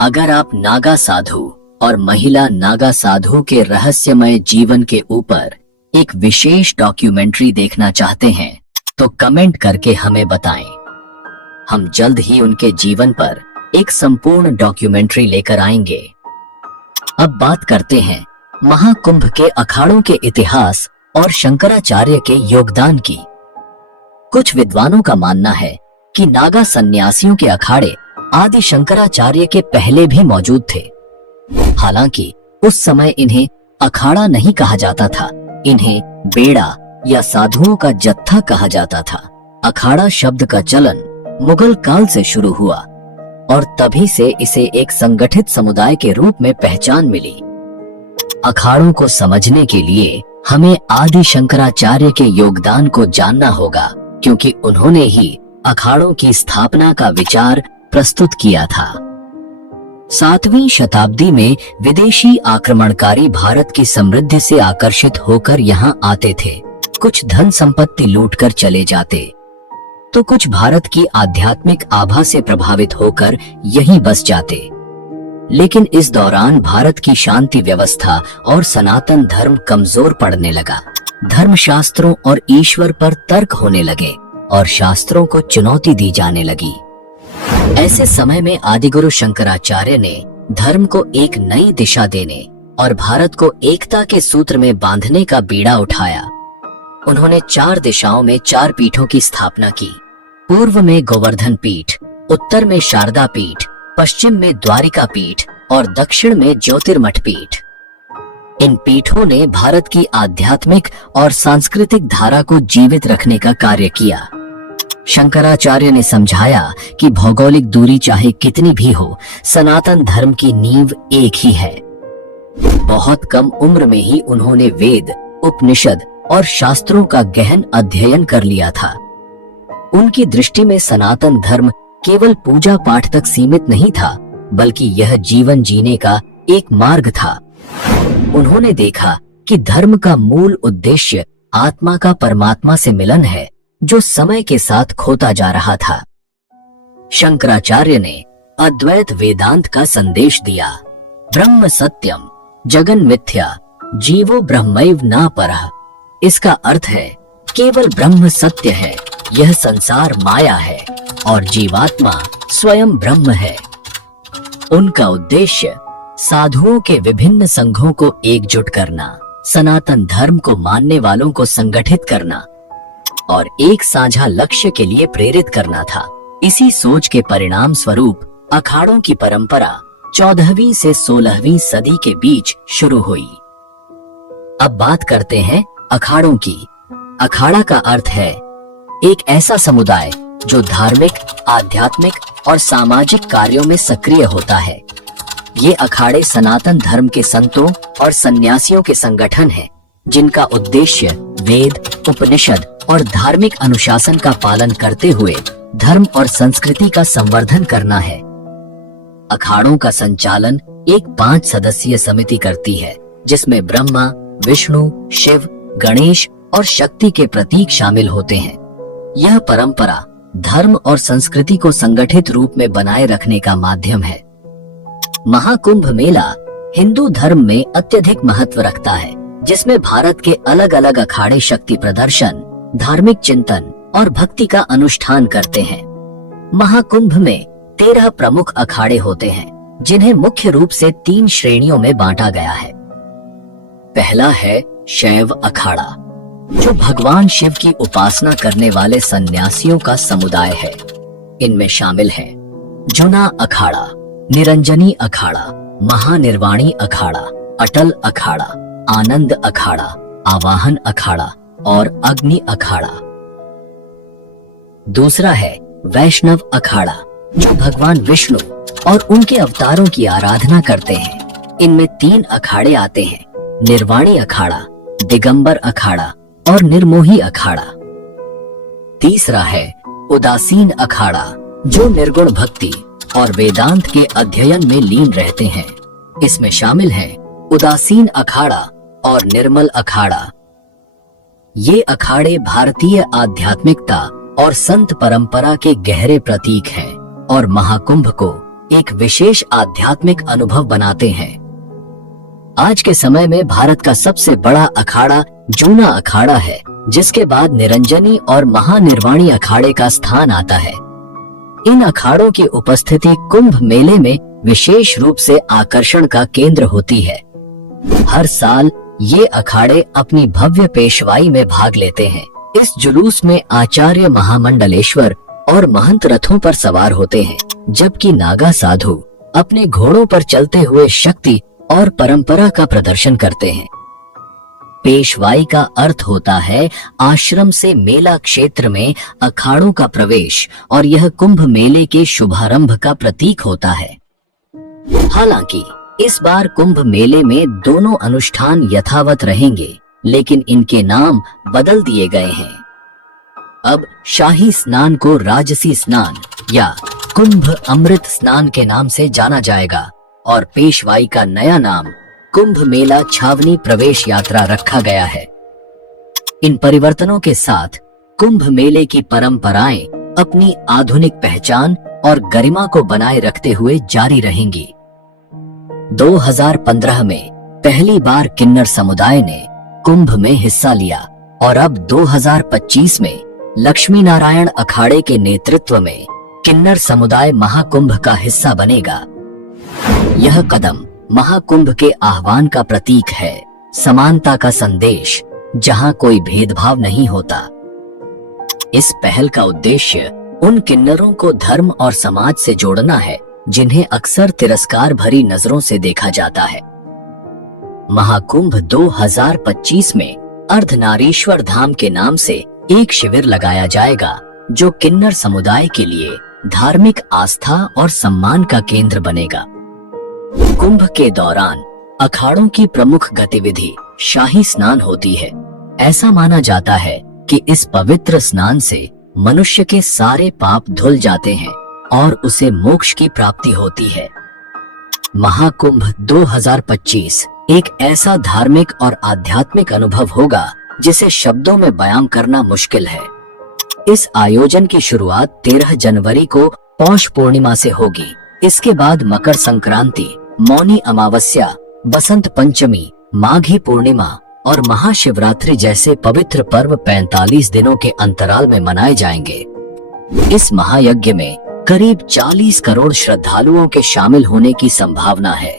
अगर आप नागा साधु और महिला नागा साधु के रहस्यमय जीवन के ऊपर एक विशेष डॉक्यूमेंट्री देखना चाहते हैं तो कमेंट करके हमें बताएं। हम जल्द ही उनके जीवन पर एक संपूर्ण डॉक्यूमेंट्री लेकर आएंगे। अब बात करते हैं महाकुंभ के अखाड़ों के इतिहास और शंकराचार्य के योगदान की। कुछ विद्वानों का मानना है कि नागा सन्यासियों के अखाड़े आदि शंकराचार्य के पहले भी मौजूद थे। हालांकि उस समय इन्हें अखाड़ा नहीं कहा जाता था, इन्हें बेड़ा या साधुओं का जत्था कहा जाता था। अखाड़ा शब्द का चलन मुगल काल से शुरू हुआ और तभी से इसे एक संगठित समुदाय के रूप में पहचान मिली। अखाड़ों को समझने के लिए हमें आदि शंकराचार्य के योगदान को जानना होगा, क्योंकि उन्होंने ही अखाड़ों की स्थापना का विचार प्रस्तुत किया था। 7वीं शताब्दी में विदेशी आक्रमणकारी भारत की समृद्धि से आकर्षित होकर यहाँ आते थे। कुछ धन संपत्ति लूटकर चले जाते, तो कुछ भारत की आध्यात्मिक आभा से प्रभावित होकर यहीं बस जाते। लेकिन इस दौरान भारत की शांति व्यवस्था और सनातन धर्म कमजोर पड़ने लगा। धर्मशास्त्रों और ईश्वर पर तर्क होने लगे और शास्त्रों को चुनौती दी जाने लगी। ऐसे समय में आदिगुरु शंकराचार्य ने धर्म को एक नई दिशा देने और भारत को एकता के सूत्र में बांधने का बीड़ा उठाया। उन्होंने 4 दिशाओं में 4 पीठों की स्थापना की। पूर्व में गोवर्धन पीठ, उत्तर में शारदा पीठ, पश्चिम में द्वारिका पीठ और दक्षिण में ज्योतिर्मठ पीठ। इन पीठों ने भारत की आध्यात्मिक और सांस्कृतिक धारा को जीवित रखने का कार्य किया। शंकराचार्य ने समझाया कि भौगोलिक दूरी चाहे कितनी भी हो, सनातन धर्म की नींव एक ही है। बहुत कम उम्र में ही उन्होंने वेद, उपनिषद और शास्त्रों का गहन अध्ययन कर लिया था। उनकी दृष्टि में सनातन धर्म केवल पूजा पाठ तक सीमित नहीं था, बल्कि यह जीवन जीने का एक मार्ग था। उन्होंने देखा कि धर्म का मूल उद्देश्य आत्मा का परमात्मा से मिलन है, जो समय के साथ खोता जा रहा था। शंकराचार्य ने अद्वैत वेदांत का संदेश दिया। ब्रह्म सत्यम, जगन मिथ्या, जीवो ब्रह्मैव न परः। इसका अर्थ है केवल ब्रह्म सत्य है, यह संसार माया है और जीवात्मा स्वयं ब्रह्म है। उनका उद्देश्य साधुओं के विभिन्न संघों को एकजुट करना, सनातन धर्म को मानने वालों को संगठित करना और एक साझा लक्ष्य के लिए प्रेरित करना था। इसी सोच के परिणाम स्वरूप अखाड़ों की परंपरा 14वीं से 16वीं सदी के बीच शुरू हुई। अब बात करते हैं अखाड़ों की। अखाड़ा का अर्थ है एक ऐसा समुदाय जो धार्मिक, आध्यात्मिक और सामाजिक कार्यों में सक्रिय होता है। ये अखाड़े सनातन धर्म के संतों और सन्यासियों के संगठन हैं, जिनका उद्देश्य वेद, उपनिषद और धार्मिक अनुशासन का पालन करते हुए धर्म और संस्कृति का संवर्धन करना है। अखाड़ों का संचालन एक 5 सदस्यीय समिति करती है, जिसमें ब्रह्मा, विष्णु, शिव, गणेश और शक्ति के प्रतीक शामिल होते हैं। यह परंपरा धर्म और संस्कृति को संगठित रूप में बनाए रखने का माध्यम है। महाकुंभ मेला हिंदू धर्म में अत्यधिक महत्व रखता है, जिसमें भारत के अलग अलग अखाड़े शक्ति प्रदर्शन, धार्मिक चिंतन और भक्ति का अनुष्ठान करते हैं। महाकुंभ में 13 प्रमुख अखाड़े होते हैं, जिन्हें मुख्य रूप से 3 श्रेणियों में बांटा गया है। पहला है शैव अखाड़ा, जो भगवान शिव की उपासना करने वाले सन्यासियों का समुदाय है। इनमें शामिल है जुना अखाड़ा, निरंजनी अखाड़ा, महानिर्वाणी अखाड़ा, अटल अखाड़ा, आनंद अखाड़ा, आवाहन अखाड़ा और अग्नि अखाड़ा। दूसरा है वैष्णव अखाड़ा, जो भगवान विष्णु और उनके अवतारों की आराधना करते हैं। इनमें 3 अखाड़े आते हैं: निर्वाणी अखाड़ा, दिगंबर अखाड़ा और निर्मोही अखाड़ा। तीसरा है उदासीन अखाड़ा, जो निर्गुण भक्ति और वेदांत के अध्ययन में लीन रहते हैं। इसमें शामिल है उदासीन अखाड़ा और निर्मल अखाड़ा। ये अखाड़े भारतीय आध्यात्मिकता और संत परंपरा के गहरे प्रतीक हैं और महाकुंभ को एक विशेष आध्यात्मिक अनुभव बनाते हैं। आज के समय में भारत का सबसे बड़ा अखाड़ा जूना अखाड़ा है, जिसके बाद निरंजनी और महानिर्वाणी अखाड़े का स्थान आता है। इन अखाड़ों की उपस्थिति कुंभ मेले में विशेष रूप से आकर्षण का केंद्र होती है। हर साल ये अखाड़े अपनी भव्य पेशवाई में भाग लेते हैं। इस जुलूस में आचार्य महामंडलेश्वर और महंत रथों पर सवार होते हैं, जबकि नागा साधु अपने घोड़ों पर चलते हुए शक्ति और परंपरा का प्रदर्शन करते हैं। पेशवाई का अर्थ होता है आश्रम से मेला क्षेत्र में अखाड़ों का प्रवेश, और यह कुंभ मेले के शुभारंभ का प्रतीक होता है। हालांकि इस बार कुंभ मेले में दोनों अनुष्ठान यथावत रहेंगे, लेकिन इनके नाम बदल दिए गए हैं। अब शाही स्नान को राजसी स्नान या कुंभ अमृत स्नान के नाम से जाना जाएगा और पेशवाई का नया नाम कुंभ मेला छावनी प्रवेश यात्रा रखा गया है। इन परिवर्तनों के साथ कुंभ मेले की परंपराएं अपनी आधुनिक पहचान और गरिमा को बनाए रखते हुए जारी रहेंगी। 2015 में पहली बार किन्नर समुदाय ने कुंभ में हिस्सा लिया और अब 2025 में लक्ष्मी नारायण अखाड़े के नेतृत्व में किन्नर समुदाय महाकुंभ का हिस्सा बनेगा। यह कदम महाकुंभ के आह्वान का प्रतीक है, समानता का संदेश, जहां कोई भेदभाव नहीं होता। इस पहल का उद्देश्य उन किन्नरों को धर्म और समाज से जोड़ना है जिन्हें अक्सर तिरस्कार भरी नजरों से देखा जाता है। महाकुंभ 2025 में अर्धनारीश्वर धाम के नाम से एक शिविर लगाया जाएगा, जो किन्नर समुदाय के लिए धार्मिक आस्था और सम्मान का केंद्र बनेगा। कुंभ के दौरान अखाड़ों की प्रमुख गतिविधि शाही स्नान होती है। ऐसा माना जाता है कि इस पवित्र स्नान से मनुष्य के सारे पाप धुल जाते हैं और उसे मोक्ष की प्राप्ति होती है। महाकुंभ 2025 एक ऐसा धार्मिक और आध्यात्मिक अनुभव होगा जिसे शब्दों में बयां करना मुश्किल है। इस आयोजन की शुरुआत 13 जनवरी को पौष पूर्णिमा से होगी। इसके बाद मकर संक्रांति, मौनी अमावस्या, बसंत पंचमी, माघी पूर्णिमा और महाशिवरात्रि जैसे पवित्र पर्व 45 दिनों के अंतराल में मनाए जाएंगे। इस महायज्ञ में करीब 40 करोड़ श्रद्धालुओं के शामिल होने की संभावना है।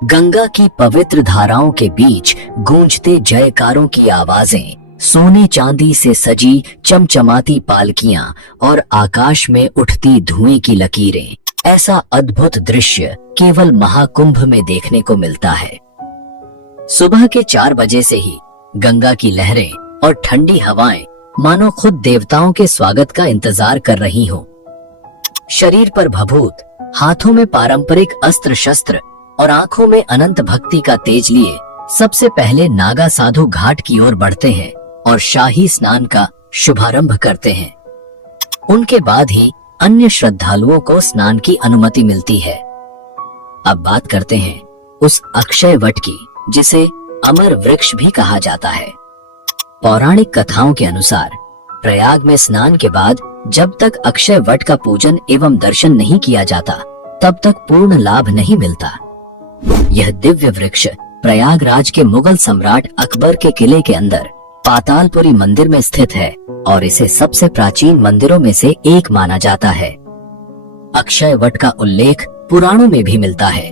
गंगा की पवित्र धाराओं के बीच गूंजते जयकारों की आवाजें, सोने चांदी से सजी चमचमाती पालकियां और आकाश में उठती धुएं की लकीरें, ऐसा अद्भुत दृश्य केवल महाकुंभ में देखने को मिलता है। सुबह के 4 बजे से ही गंगा की लहरें और ठंडी हवाएं मानो खुद देवताओं के स्वागत का इंतजार कर रही हों। शरीर पर भभूत, हाथों में पारंपरिक अस्त्र शस्त्र और आंखों में अनंत भक्ति का तेज लिए सबसे पहले नागा साधु घाट की ओर बढ़ते हैं और शाही स्नान का शुभारंभ करते हैं। उनके बाद ही अन्य श्रद्धालुओं को स्नान की अनुमति मिलती है। अब बात करते हैं उस अक्षय वट की, जिसे अमर वृक्ष भी कहा जाता है। पौराणिक कथाओं के अनुसार प्रयाग में स्नान के बाद जब तक अक्षय वट का पूजन एवं दर्शन नहीं किया जाता, तब तक पूर्ण लाभ नहीं मिलता। यह दिव्य वृक्ष प्रयागराज के मुगल सम्राट अकबर के किले के अंदर पातालपुरी मंदिर में स्थित है और इसे सबसे प्राचीन मंदिरों में से एक माना जाता है। अक्षय वट का उल्लेख पुराणों में भी मिलता है।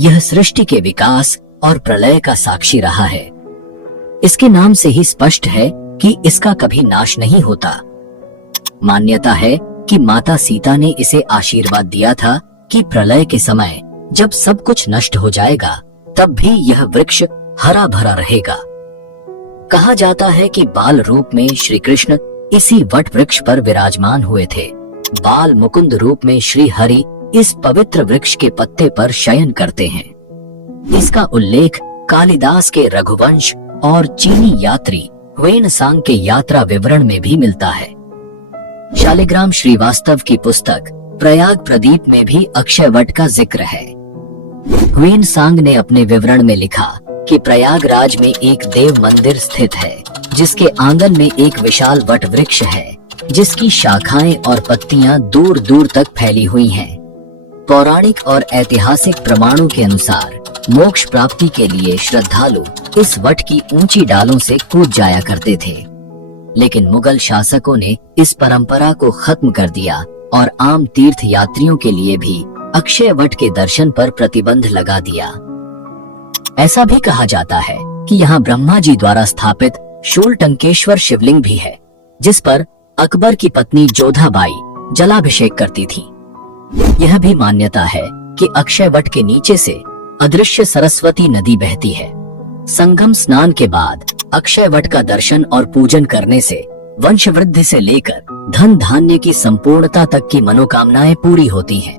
यह सृष्टि के विकास और प्रलय का साक्षी रहा है। इसके नाम से ही स्पष्ट है कि इसका कभी नाश नहीं होता। मान्यता है कि माता सीता ने इसे आशीर्वाद दिया था कि प्रलय के समय जब सब कुछ नष्ट हो जाएगा, तब भी यह वृक्ष हरा भरा रहेगा। कहा जाता है कि बाल रूप में श्री कृष्ण इसी वट वृक्ष पर विराजमान हुए थे बाल मुकुंद रूप में श्री हरि इस पवित्र वृक्ष के पत्ते पर शयन करते हैं। इसका उल्लेख कालिदास के रघुवंश और चीनी यात्री ह्वेनसांग के यात्रा विवरण में भी मिलता है। शालिग्राम श्रीवास्तव की पुस्तक प्रयाग प्रदीप में भी अक्षय वट का जिक्र है। ह्वेनसांग ने अपने विवरण में लिखा कि प्रयागराज में एक देव मंदिर स्थित है, जिसके आंगन में एक विशाल वट वृक्ष है, जिसकी शाखाएं और पत्तियां दूर दूर तक फैली हुई हैं। पौराणिक और ऐतिहासिक प्रमाणों के अनुसार मोक्ष प्राप्ति के लिए श्रद्धालु इस वट की ऊंची डालों से कूद जाया करते थे, लेकिन मुगल शासकों ने इस परंपरा को खत्म कर दिया और आम तीर्थ यात्रियों के लिए भी अक्षय वट के दर्शन पर प्रतिबंध लगा दिया। ऐसा भी कहा जाता है कि यहाँ ब्रह्मा जी द्वारा स्थापित शूलटंकेश्वर शिवलिंग भी है, जिस पर अकबर की पत्नी जोधाबाई जलाभिषेक करती थी। यह भी मान्यता है कि अक्षय वट के नीचे से अदृश्य सरस्वती नदी बहती है। संगम स्नान के बाद अक्षय वट का दर्शन और पूजन करने से वंश वृद्धि से लेकर धन धान्य की संपूर्णता तक की मनोकामनाएं पूरी होती हैं।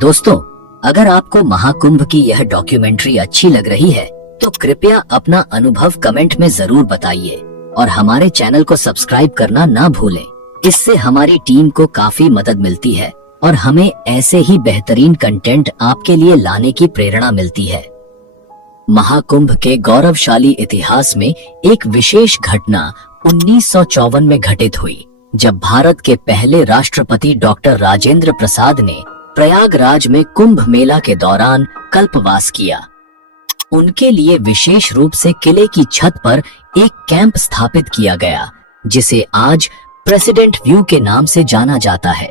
दोस्तों, अगर आपको महाकुंभ की यह डॉक्यूमेंट्री अच्छी लग रही है तो कृपया अपना अनुभव कमेंट में जरूर बताइए और हमारे चैनल को सब्सक्राइब करना ना भूलें। इससे हमारी टीम को काफी मदद मिलती है और हमें ऐसे ही बेहतरीन कंटेंट आपके लिए लाने की प्रेरणा मिलती है। महाकुंभ के गौरवशाली इतिहास में एक विशेष घटना 1954 में घटित हुई, जब भारत के पहले राष्ट्रपति डॉक्टर राजेंद्र प्रसाद ने प्रयागराज में कुंभ मेला के दौरान कल्पवास किया। उनके लिए विशेष रूप से किले की छत पर एक कैंप स्थापित किया गया, जिसे आज प्रेसिडेंट व्यू के नाम से जाना जाता है।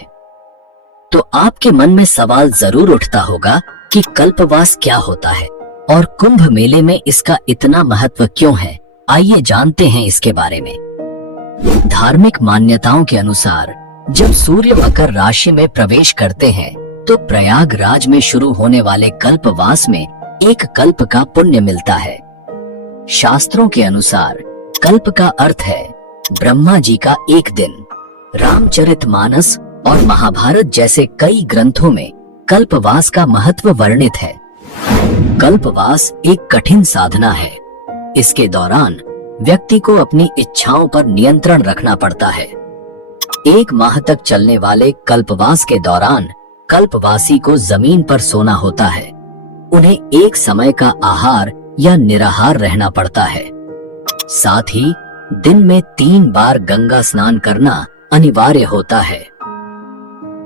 तो आपके मन में सवाल जरूर उठता होगा कि कल्पवास क्या होता है और कुंभ मेले में इसका इतना महत्व क्यों है। आइए जानते हैं इसके बारे में। धार्मिक मान्यताओं के अनुसार जब सूर्य मकर राशि में प्रवेश करते हैं तो प्रयागराज में शुरू होने वाले कल्पवास में एक कल्प का पुण्य मिलता है। शास्त्रों के अनुसार कल्प का अर्थ है ब्रह्मा जी का एक दिन। रामचरितमानस और महाभारत जैसे कई ग्रंथों में कल्पवास का महत्व वर्णित है। कल्पवास एक कठिन साधना है। इसके दौरान व्यक्ति को अपनी इच्छाओं पर नियंत्रण रखना पड़ता है। 1 माह तक चलने वाले कल्पवास के दौरान कल्पवासी को जमीन पर सोना होता है। उन्हें एक समय का आहार या निराहार रहना पड़ता है। साथ ही दिन में 3 बार गंगा स्नान करना अनिवार्य होता है।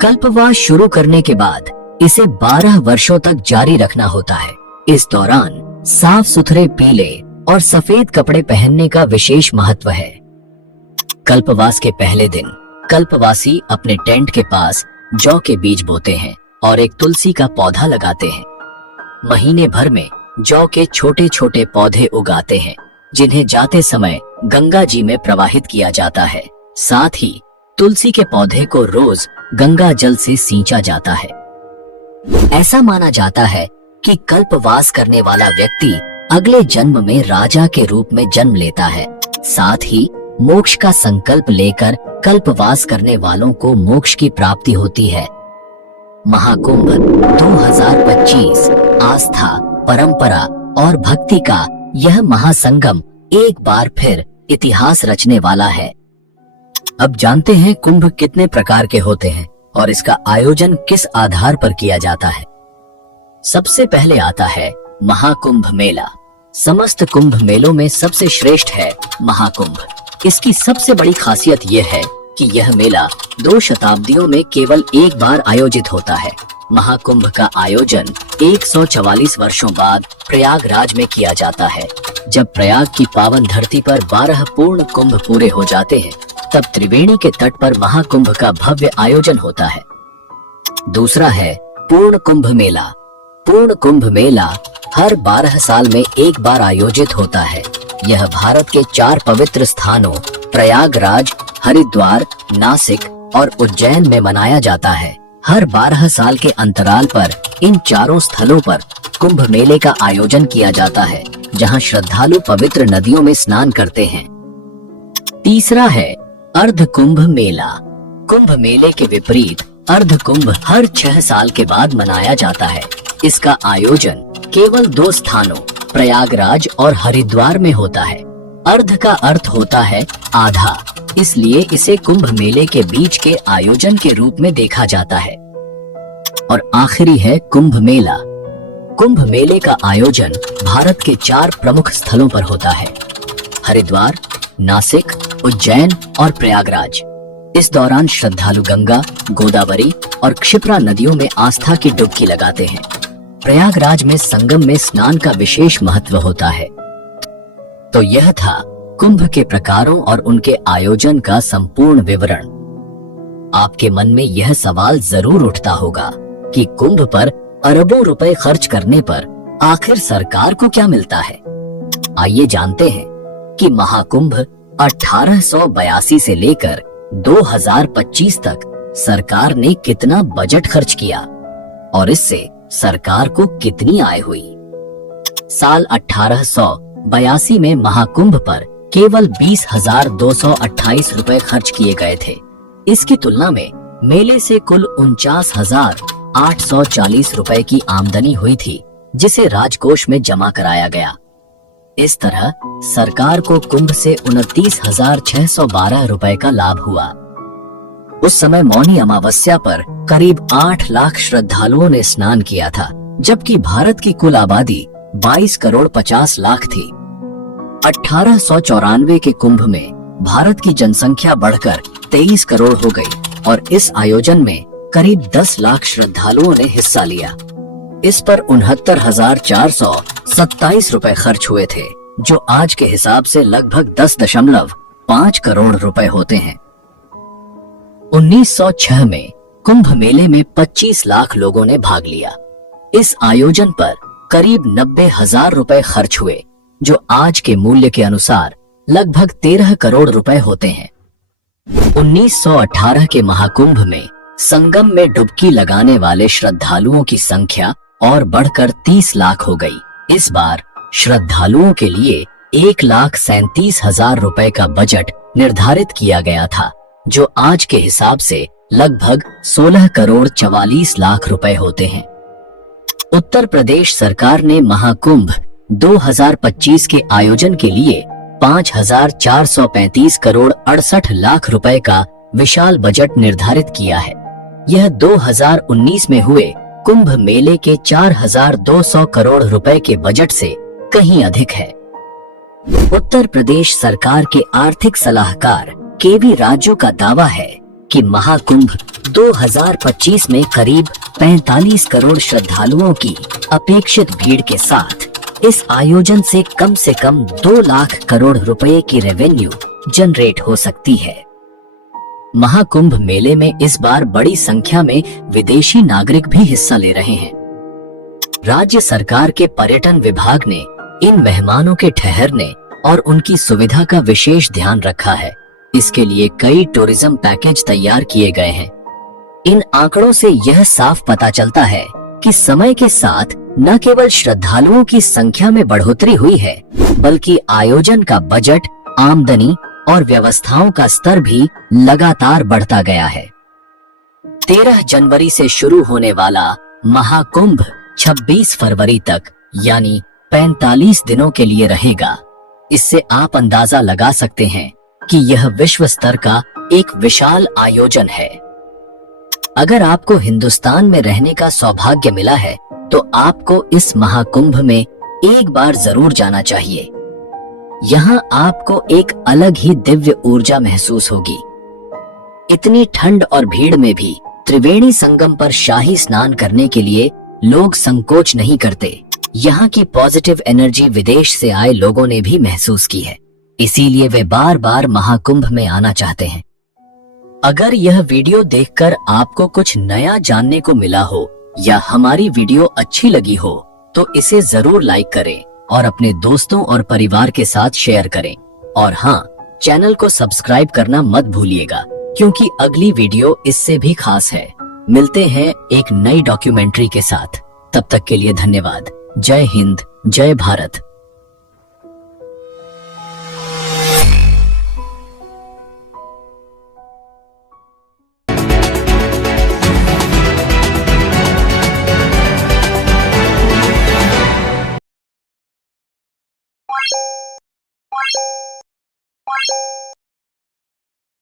कल्पवास शुरू करने के बाद इसे 12 वर्षों तक जारी रखना होता है। इस दौरान साफ सुथरे पीले और सफेद कपड़े पहनने का विशेष महत्व है। कल्पवास के पहले दिन कल्पवासी अपने टेंट के पास जौ के बीज बोते हैं और एक तुलसी का पौधा लगाते हैं। महीने भर में जौ के छोटे छोटे पौधे उगाते हैं, जिन्हें जाते समय गंगा जी में प्रवाहित किया जाता है। साथ ही तुलसी के पौधे को रोज गंगा जल से सींचा जाता है। ऐसा माना जाता है कि कल्पवास करने वाला व्यक्ति अगले जन्म में राजा के रूप में जन्म लेता है। साथ ही मोक्ष का संकल्प लेकर कल्पवास करने वालों को मोक्ष की प्राप्ति होती है। महाकुंभ 2025 आस्था, परंपरा और भक्ति का यह महासंगम एक बार फिर इतिहास रचने वाला है। अब जानते हैं कुंभ कितने प्रकार के होते हैं और इसका आयोजन किस आधार पर किया जाता है। सबसे पहले आता है महाकुंभ मेला। समस्त कुंभ मेलों में सबसे श्रेष्ठ है महाकुंभ। इसकी सबसे बड़ी खासियत यह है कि यह मेला 2 शताब्दियों में केवल एक बार आयोजित होता है। महाकुंभ का आयोजन 144 वर्षों बाद प्रयागराज में किया जाता है। जब प्रयाग की पावन धरती पर 12 पूर्ण कुंभ पूरे हो जाते हैं, तब त्रिवेणी के तट पर महाकुंभ का भव्य आयोजन होता है। दूसरा है पूर्ण कुंभ मेला। पूर्ण कुंभ मेला हर 12 साल में एक बार आयोजित होता है। यह भारत के 4 पवित्र स्थानों प्रयागराज, हरिद्वार, नासिक और उज्जैन में मनाया जाता है। हर 12 साल के अंतराल पर इन चारों स्थलों पर कुंभ मेले का आयोजन किया जाता है, जहां श्रद्धालु पवित्र नदियों में स्नान करते हैं। तीसरा है अर्ध कुंभ मेला। कुंभ मेले के विपरीत अर्ध कुंभ हर 6 साल के बाद मनाया जाता है। इसका आयोजन केवल 2 स्थानों प्रयागराज और हरिद्वार में होता है। अर्ध का अर्थ होता है आधा, इसलिए इसे कुंभ मेले के बीच के आयोजन के रूप में देखा जाता है। और आखिरी है कुंभ मेला। कुंभ मेले का आयोजन भारत के 4 प्रमुख स्थलों पर होता है: हरिद्वार, नासिक, उज्जैन और प्रयागराज। इस दौरान श्रद्धालु गंगा, गोदावरी और क्षिप्रा नदियों में आस्था की डुबकी लगाते हैं। प्रयागराज में संगम में स्नान का विशेष महत्व होता है। तो यह था कुंभ के प्रकारों और उनके आयोजन का संपूर्ण विवरण। आपके मन में यह सवाल जरूर उठता होगा कि कुंभ पर अरबों रुपए खर्च करने पर आखिर सरकार को क्या मिलता है। आइए जानते हैं कि महाकुंभ 1882 से लेकर 2025 तक सरकार ने कितना बजट खर्च किया और इससे सरकार को कितनी आय हुई। साल 1882 में महाकुंभ पर केवल 20,228 रुपए खर्च किए गए थे। इसकी तुलना में मेले से कुल 49,840 रुपए की आमदनी हुई थी, जिसे राजकोष में जमा कराया गया। इस तरह सरकार को कुंभ से 29,612 रुपए का लाभ हुआ। उस समय मौनी अमावस्या पर करीब 8 लाख श्रद्धालुओं ने स्नान किया था, जबकि भारत की कुल आबादी 22 करोड़ 50 लाख थी। 1894 के कुंभ में भारत की जनसंख्या बढ़कर 23 करोड़ हो गई और इस आयोजन में करीब 10 लाख श्रद्धालुओं ने हिस्सा लिया। इस पर 69,427 रुपए खर्च हुए थे, जो आज के हिसाब से लगभग 10.5 करोड़ रुपए होते हैं। 1906 में कुंभ मेले में 25 लाख लोगों ने भाग लिया। इस आयोजन पर करीब 90,000 रुपए खर्च हुए, जो आज के मूल्य के अनुसार लगभग 13 करोड़ रुपए होते हैं। 1918 के महाकुंभ में संगम में डुबकी लगाने वाले श्रद्धालुओं की संख्या और बढ़कर 30 लाख हो गई। इस बार श्रद्धालुओं के लिए 1,37,000 रुपए का बजट निर्धारित किया गया था, जो आज के हिसाब से लगभग 16 करोड़ 44 लाख रुपए होते हैं। उत्तर प्रदेश सरकार ने महाकुंभ 2025 के आयोजन के लिए 5,435 करोड़ 68 लाख रुपए का विशाल बजट निर्धारित किया है। यह 2019 में हुए कुंभ मेले के 4,200 करोड़ रुपए के बजट से कहीं अधिक है। उत्तर प्रदेश सरकार के आर्थिक सलाहकार केवी राजू का दावा है कि महाकुंभ 2025 में करीब 45 करोड़ श्रद्धालुओं की अपेक्षित भीड़ के साथ इस आयोजन से कम 2 लाख करोड़ रुपए की रेवेन्यू जनरेट हो सकती है। महाकुंभ मेले में इस बार बड़ी संख्या में विदेशी नागरिक भी हिस्सा ले रहे हैं। राज्य सरकार के पर्यटन विभाग ने इन मेहमानों के ठहरने और उनकी सुविधा का विशेष ध्यान रखा है। इसके लिए कई टूरिज्म पैकेज तैयार किए गए हैं। इन आंकड़ों से यह साफ पता चलता है कि समय के साथ न केवल श्रद्धालुओं की संख्या में बढ़ोतरी हुई है, बल्कि आयोजन का बजट, आमदनी और व्यवस्थाओं का स्तर भी लगातार बढ़ता गया है। 13 जनवरी से शुरू होने वाला महाकुंभ 26 फरवरी तक यानी 45 दिनों के लिए रहेगा। इससे आप अंदाजा लगा सकते हैं कि यह विश्व स्तर का एक विशाल आयोजन है। अगर आपको हिंदुस्तान में रहने का सौभाग्य मिला है, तो आपको इस महाकुंभ में एक बार जरूर जाना चाहिए। यहाँ आपको एक अलग ही दिव्य ऊर्जा महसूस होगी। इतनी ठंड और भीड़ में भी त्रिवेणी संगम पर शाही स्नान करने के लिए लोग संकोच नहीं करते। यहाँ की पॉजिटिव एनर्जी विदेश से आए लोगों ने भी महसूस की है, इसीलिए वे बार बार महाकुंभ में आना चाहते हैं। अगर यह वीडियो देखकर आपको कुछ नया जानने को मिला हो या हमारी वीडियो अच्छी लगी हो, तो इसे जरूर लाइक करें और अपने दोस्तों और परिवार के साथ शेयर करें। और हाँ, चैनल को सब्सक्राइब करना मत भूलिएगा, क्योंकि अगली वीडियो इससे भी खास है। मिलते हैं एक नई डॉक्यूमेंट्री के साथ। तब तक के लिए धन्यवाद। जय हिंद, जय भारत।